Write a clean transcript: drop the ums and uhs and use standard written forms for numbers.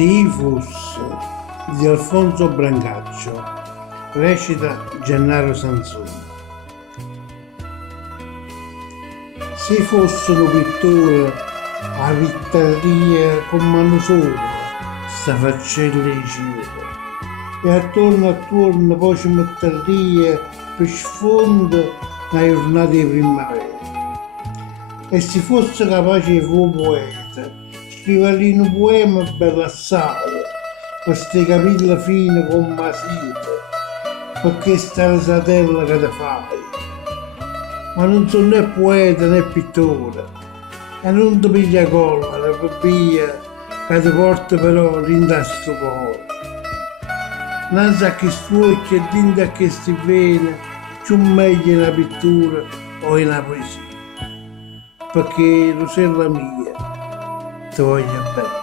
Sì fosse di Alfonso Brancaccio, recita Gennaro Sanzoni. Se fosse un pittore a vittoria con mano sola, sta faccella di cielo, e attorno poi ci metteria per sfondo una giornata di primavera. E se fosse capace di fu poeta, scrivergli un poema bello assai, per ste capille fine con masito, perché sta la satella che te fai. Ma non sono né poeta né pittore, e non ti piglia colla, per via che ti porta però l'indasto cuore. Non sa che stuocchi e dinda che si vene, c'è meglio in una pittura o in una poesia, perché Rosella mia, ti voglio bene.